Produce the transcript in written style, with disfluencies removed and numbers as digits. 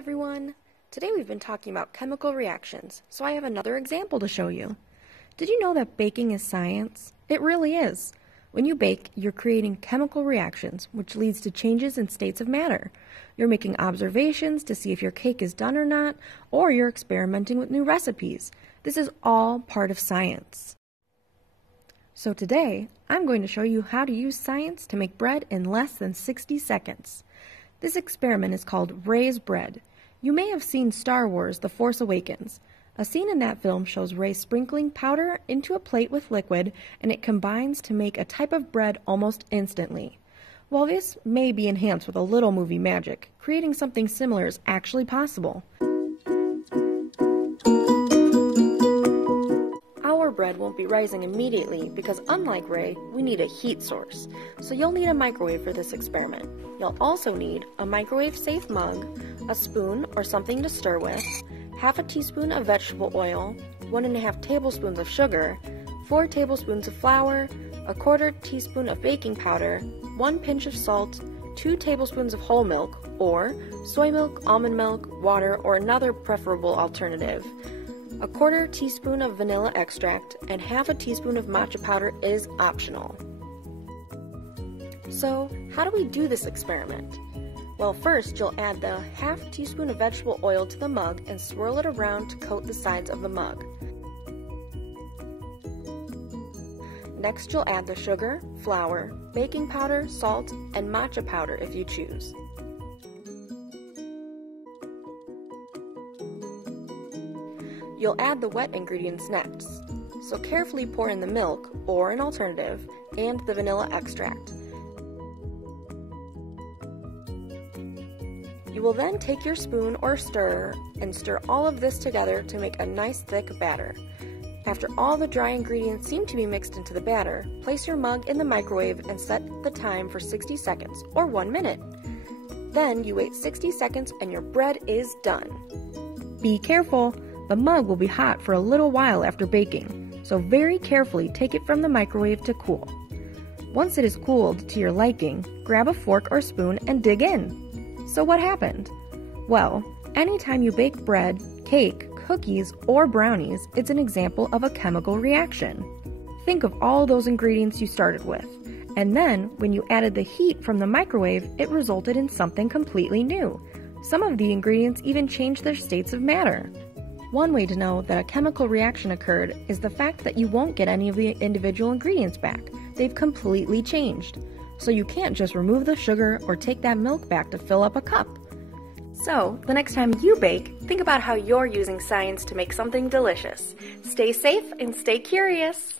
everyone! Today we've been talking about chemical reactions, so I have another example to show you. Did you know that baking is science? It really is. When you bake, you're creating chemical reactions, which leads to changes in states of matter. You're making observations to see if your cake is done or not, or you're experimenting with new recipes. This is all part of science. So today, I'm going to show you how to use science to make bread in less than 60 seconds. This experiment is called Rey's Bread. You may have seen Star Wars: The Force Awakens. A scene in that film shows Rey sprinkling powder into a plate with liquid, and it combines to make a type of bread almost instantly. While this may be enhanced with a little movie magic, creating something similar is actually possible. Our bread won't be rising immediately because, unlike Rey, we need a heat source. So you'll need a microwave for this experiment. You'll also need a microwave-safe mug, a spoon or something to stir with, half a teaspoon of vegetable oil, 1.5 tablespoons of sugar, 4 tablespoons of flour, a 1/4 teaspoon of baking powder, 1 pinch of salt, 2 tablespoons of whole milk, or soy milk, almond milk, water, or another preferable alternative. A 1/4 teaspoon of vanilla extract and half a teaspoon of matcha powder is optional. So, how do we do this experiment? Well, first you'll add the half teaspoon of vegetable oil to the mug and swirl it around to coat the sides of the mug. Next you'll add the sugar, flour, baking powder, salt, and matcha powder if you choose. You'll add the wet ingredients next, so carefully pour in the milk, or an alternative, and the vanilla extract. You will then take your spoon or stirrer and stir all of this together to make a nice thick batter. After all the dry ingredients seem to be mixed into the batter, place your mug in the microwave and set the time for 60 seconds, or 1 minute. Then you wait 60 seconds and your bread is done. Be careful! The mug will be hot for a little while after baking, so very carefully take it from the microwave to cool. Once it is cooled to your liking, grab a fork or spoon and dig in. So what happened? Well, anytime you bake bread, cake, cookies, or brownies, it's an example of a chemical reaction. Think of all those ingredients you started with, and then when you added the heat from the microwave, it resulted in something completely new. Some of the ingredients even changed their states of matter. One way to know that a chemical reaction occurred is the fact that you won't get any of the individual ingredients back. They've completely changed. So you can't just remove the sugar or take that milk back to fill up a cup. So, the next time you bake, think about how you're using science to make something delicious. Stay safe and stay curious!